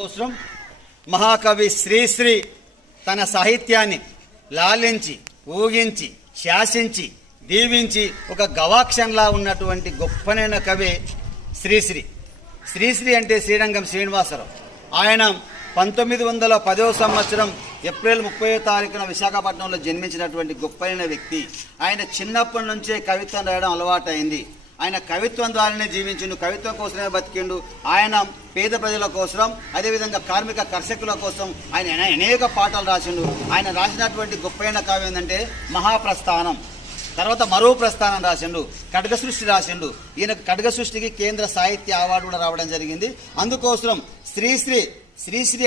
కోసం మహాకవి శ్రీశ్రీ తన సాహిత్యాన్ని లాలించి ఊగించి శాసించి దీవించి ఒక గవాక్షంలా ఉన్నటువంటి గొప్పనైన కవి శ్రీశ్రీ. శ్రీశ్రీ అంటే శ్రీరంగం శ్రీనివాసరావు. ఆయన 1910వ సంవత్సరం ఏప్రిల్ 30వ తారీఖున విశాఖపట్నంలో జన్మించినటువంటి గొప్పైన వ్యక్తి. ఆయన చిన్నప్పటి నుంచే కవిత్వం రాయడం అలవాటైంది. ఆయన కవిత్వం ద్వారానే జీవించిండు, కవిత్వం కోసమే బతికిండు. ఆయన పేద ప్రజల కోసం, అదేవిధంగా కార్మిక కర్షకుల కోసం ఆయన అనేక పాటలు రాసిండు. ఆయన రాసినటువంటి గొప్పైన కావ్యం ఏంటంటే మహాప్రస్థానం. తర్వాత మరో ప్రస్థానం రాసిండు, ఖడ్గ సృష్టి రాసిండు. ఈయనకు ఖడ్గ సృష్టికి కేంద్ర సాహిత్య అవార్డు కూడా రావడం జరిగింది. అందుకోసం శ్రీశ్రీ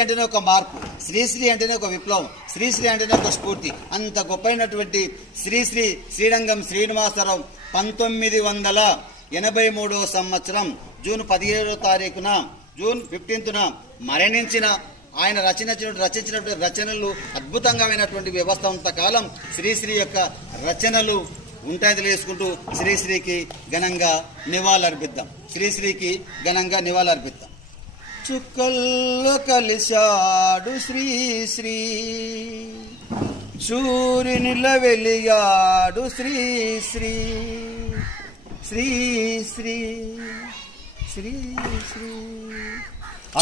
అంటేనే ఒక మార్పు, శ్రీశ్రీ అంటేనే ఒక విప్లవం, శ్రీశ్రీ అంటేనే ఒక స్ఫూర్తి. అంత గొప్పైనటువంటి శ్రీశ్రీ శ్రీరంగం శ్రీనివాసరావు 1983వ సంవత్సరం జూన్ 17వ తారీఖున జూన్ 15న మరణించిన ఆయన రచించినటువంటి రచనలు అద్భుతంగా అయినటువంటి వ్యవస్థ. అంతకాలం శ్రీశ్రీ యొక్క రచనలు ఉంటాయి తెలియసుకుంటూ శ్రీశ్రీకి ఘనంగా నివాళులర్పిద్దాం. శ్రీశ్రీకి ఘనంగా నివాళులర్పిద్దాం. చుక్కల్లో కలిశాడు శ్రీశ్రీ, సూర్యునిలా వెలిగాడు శ్రీశ్రీ. శ్రీశ్రీ శ్రీశ్రీ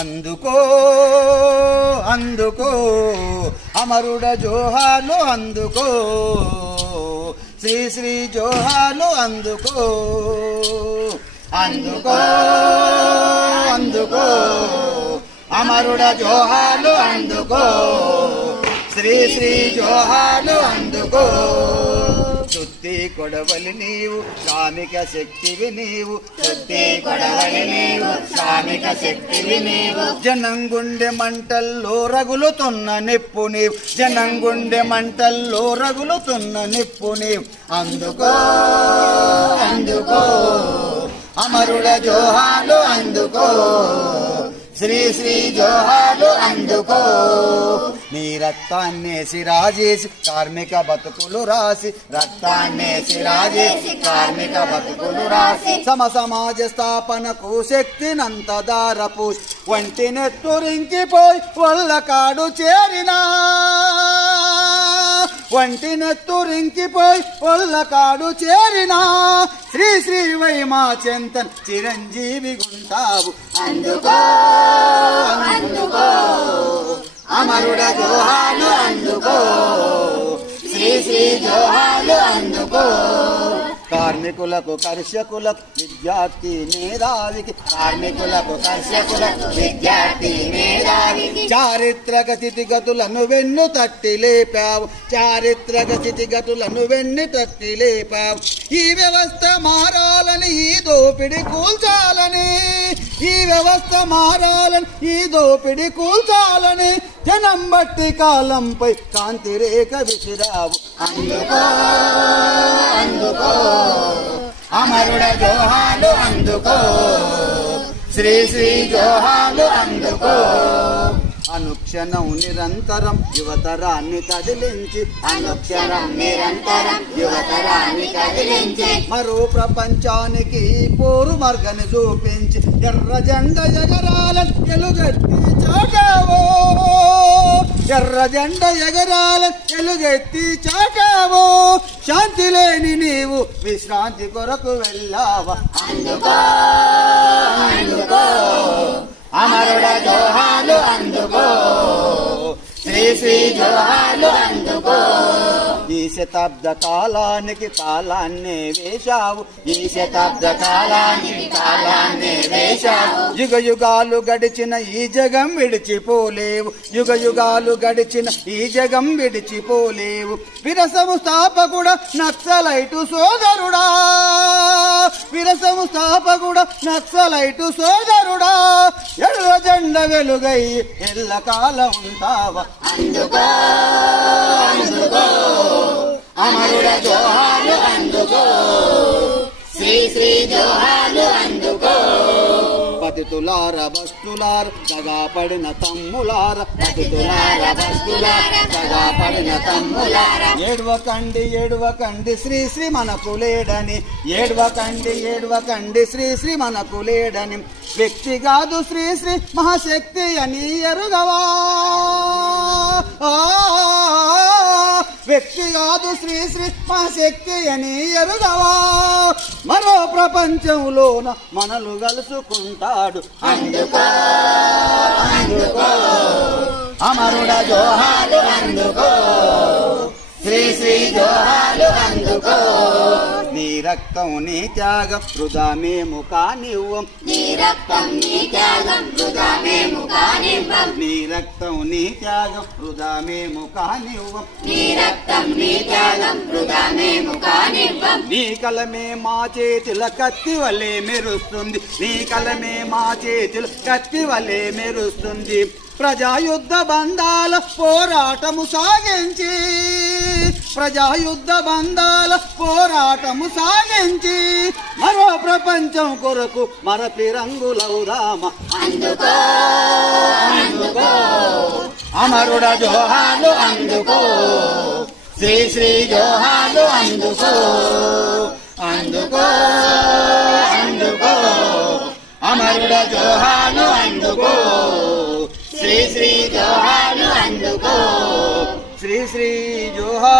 అందుకో అందుకో అమరుడ జోహాలు అందుకో, శ్రీశ్రీ జోహాలు అందుకో. అందుకో అందుకో అమరుడ జోహాలు అందుకో, శ్రీశ్రీ జోహాలు అందుకో. చుత్తి కొడవలి నీవు శ్రామిక శక్తివి నీవు, చుత్తి కొడవలి నీవు శ్రామిక శక్తివి నీవు. జనం గుండె మంటల్లో రగులుతున్న నిప్పు నీవు, జనం గుండె మంటల్లో రగులుతున్న నిప్పు నీవు. అందుకో అందుకో అమరుడ జోహాలు అందుకో, శ్రీశ్రీ జోహాలు అందుకో. నీ రక్తాన్నేసి రాజేసి కార్మిక బతుకులు రాసి, రక్తాన్నేసి రాజేసి కార్మిక బతుకులు రాసి. సమాజ స్థాపనకు శక్తినంత దారపు వంటి నెత్తురింకిపోయి వల్ల కాడు చేరినా, వంటి నెత్తురింకిపోయి వల్ల కాడు చేరినా. శ్రీశ్రీ వై మా చెంతన్ చిరంజీవి గుంటావు. అందుకో అందుకో అమరుడ జోహాలు అందుకో, శ్రీశ్రీ జోహాలు అందుకో. కార్మికులకు కర్షకులకు విద్యార్థి మేధావికి, కార్మికులకు కర్షకులకు విద్యార్థి మేధావికి. చారిత్రక స్థితిగతులను వెన్ను తట్టి లేపావు, చారిత్రక స్థితిగతులను వెన్ను తట్టి లేపావు. ఈ వ్యవస్థ మారాలని, ఈ దోపిడి కూల్చాలని, ఈ వ్యవస్థ మారాలని, ఈ దోపిడి కూల్చాలని. జనం బట్టి కాలంపై కాంతి రేఖ విసిరావు. అందుకో అందుకో అమరుడ జోహాలు అందుకో, శ్రీశ్రీ జోహాలు అందుకో. అనుక్షణం నిరంతరం యువతరాన్ని కదిలించి, అనుక్షణం నిరంతరం యువతరాన్ని కదిలించి. మరో ప్రపంచానికి పోరు మార్గని చూపించి, ఎర్ర జెండ ఎగరాలని ఎలుగెత్తి చాటావో, ఎర్ర జెండ ఎగరాలని ఎలుగెత్తి చాటావో. శాంతి లేని నీవు విశ్రాంతి కొరకు వెళ్ళావా. అందుకో అందుకో అమరుడ జోహాలు అందుకో, శ్రీశ్రీ జోహాలు అందుకో. ఈ శతాబ్ద కాలానికి కాలాన్నే వేశావు, ఈ శతాబ్ద కాలానికి కాలాన్నే వేశావు. యుగ యుగాలు గడిచిన ఈ జగం విడిచిపోలేవు, యుగ యుగాలు గడిచిన ఈ జగం విడిచిపోలేవు. విరసము స్థాపకుడ నక్సలైటు సోదరుడా, విరసము స్థాపకుడ నక్సలైటు సోదరుడా. ఎర్ర జెండ వెలుగై ఎల్లకాలం ఉంటావా. అందుకో అందుకో అమరుడ జోహాలు అందుకో, శ్రీశ్రీ జోహాలు అందుకో. పతితులార బస్తులార దగా పడిన తమ్ములార పతితులార బస్తులార దగా పడిన తమ్ములార ఏడవకండి ఏడవకండి శ్రీ శ్రీ మనకు లేడని ఏడవకండి ఏడవకండి శ్రీ శ్రీ మనకు లేడని వ్యక్తి కాదు శ్రీ శ్రీ మహాశక్తి అని ఎరుగవా వ్యక్తి కాదు శ్రీ శ్రీ మహాశక్తి అని ఎరుగవా మరో ప్రపంచంలోన మనలు కలుసుకుంటాడు అందుకో అందుకో అమరుడ జోహాలు అందుకో శ్రీ శ్రీ జోహాలు అందుకో నీ రక్తం నీ త్యాగం వృధా మేము కానివ్వం నీ రక్తం నీ త్యాగం వృధా మేము కానివ్వం నీ రక్తం నీ త్యాగం వృధా మేము కానివ్వం నీ రక్తం నీ త్యాగం వృధా మేము కానివ్వం నీ కలమే మా చేతుల కత్తి వలె మెరుస్తుంది నీ కలమే మా చేతుల కత్తి వలె మెరుస్తుంది ప్రజాయుద్ధ బంధాల పోరాటము సాగించి ప్రజాయుద్ధ బంధాల పోరాటము సాగించి మరో ప్రపంచం కొరకు మరపి రంగులవుదామ అందుకో అందుకో అమరుడ జోహాలు అందుకో శ్రీ శ్రీ జోహాలు అందుకో అందుకో అందుకో అమరుడ జోహాలు అందుకో శ్రీ శ్రీ జోహాలు అందుకో శ్రీ శ్రీ జోహాలు